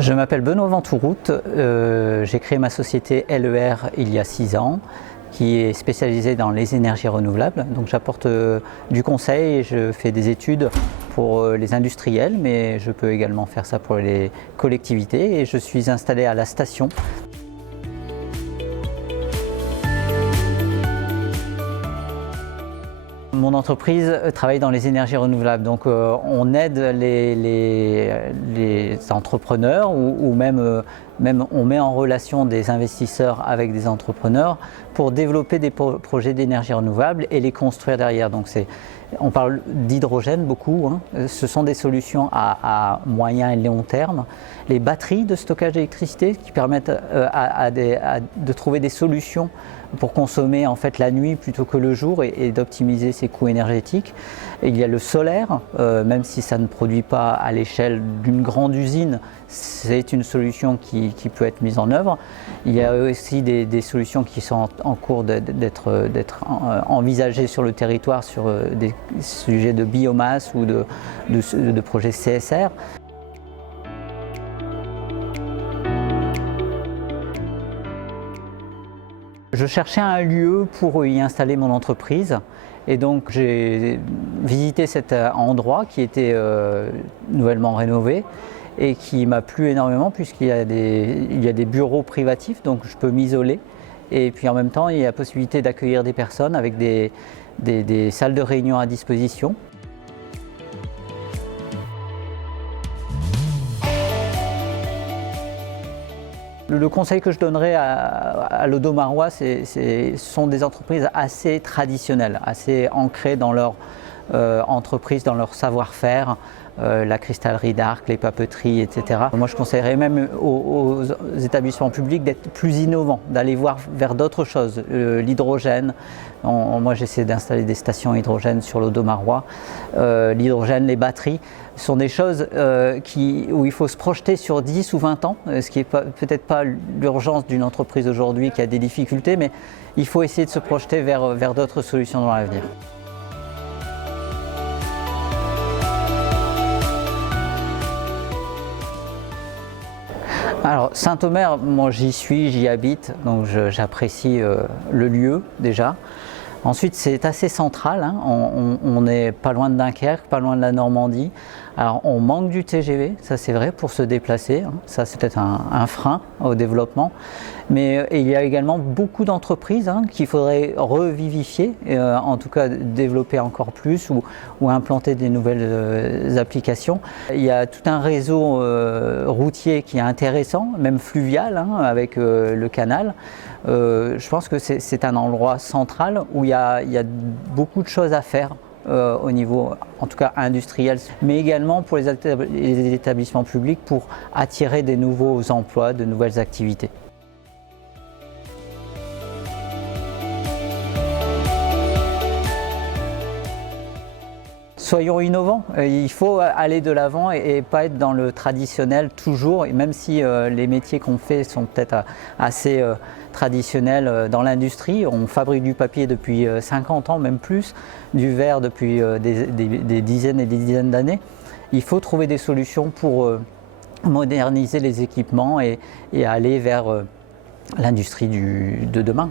Je m'appelle Benoît Ventourout, j'ai créé ma société LER il y a 6 ans, qui est spécialisée dans les énergies renouvelables. Donc j'apporte du conseil et je fais des études pour les industriels, mais je peux également faire ça pour les collectivités et je suis installé à la station. Mon entreprise travaille dans les énergies renouvelables, donc on aide les entrepreneurs ou même on met en relation des investisseurs avec des entrepreneurs pour développer des projets d'énergie renouvelable et les construire derrière. Donc on parle d'hydrogène beaucoup, hein. Ce sont des solutions à moyen et long terme. Les batteries de stockage d'électricité qui permettent de trouver des solutions pour consommer en fait la nuit plutôt que le jour et d'optimiser ses coûts énergétiques. Et il y a le solaire, même si ça ne produit pas à l'échelle d'une grande usine, c'est une solution qui peut être mise en œuvre. Il y a aussi des solutions qui sont en cours d'être envisagées sur le territoire sur des sujets de biomasse ou de projets CSR. Je cherchais un lieu pour y installer mon entreprise et donc j'ai visité cet endroit qui était nouvellement rénové et qui m'a plu énormément puisqu'il y a des bureaux privatifs, donc je peux m'isoler et puis en même temps il y a la possibilité d'accueillir des personnes avec des salles de réunion à disposition. Le conseil que je donnerais à l'Audomarois, ce sont des entreprises assez traditionnelles, assez ancrées dans leur entreprise, dans leur savoir-faire, la cristallerie d'Arc, les papeteries, etc. Moi, je conseillerais même aux établissements publics d'être plus innovants, d'aller voir vers d'autres choses, l'hydrogène. Moi, j'essaie d'installer des stations hydrogène sur l'Audomarois. L'hydrogène, les batteries sont des choses où il faut se projeter sur 10 ou 20 ans, ce qui n'est peut-être pas l'urgence d'une entreprise aujourd'hui qui a des difficultés, mais il faut essayer de se projeter vers d'autres solutions dans l'avenir. Alors Saint-Omer, moi j'y habite, donc j'apprécie le lieu déjà. Ensuite c'est assez central, hein. On n'est pas loin de Dunkerque, pas loin de la Normandie. Alors on manque du TGV, ça c'est vrai, pour se déplacer, hein. Ça c'est peut-être un frein au développement. Mais il y a également beaucoup d'entreprises, hein, qu'il faudrait revivifier, en tout cas développer encore plus ou implanter des nouvelles applications. Il y a tout un réseau routier qui est intéressant, même fluvial, hein, avec le canal. Je pense que c'est un endroit central où il y a beaucoup de choses à faire. Au niveau en tout cas industriel, mais également pour les établissements publics pour attirer des nouveaux emplois, de nouvelles activités. Soyons innovants, il faut aller de l'avant et pas être dans le traditionnel toujours, et même si les métiers qu'on fait sont peut-être assez traditionnels dans l'industrie. On fabrique du papier depuis 50 ans, même plus, du verre depuis des dizaines et des dizaines d'années. Il faut trouver des solutions pour moderniser les équipements et aller vers l'industrie de demain.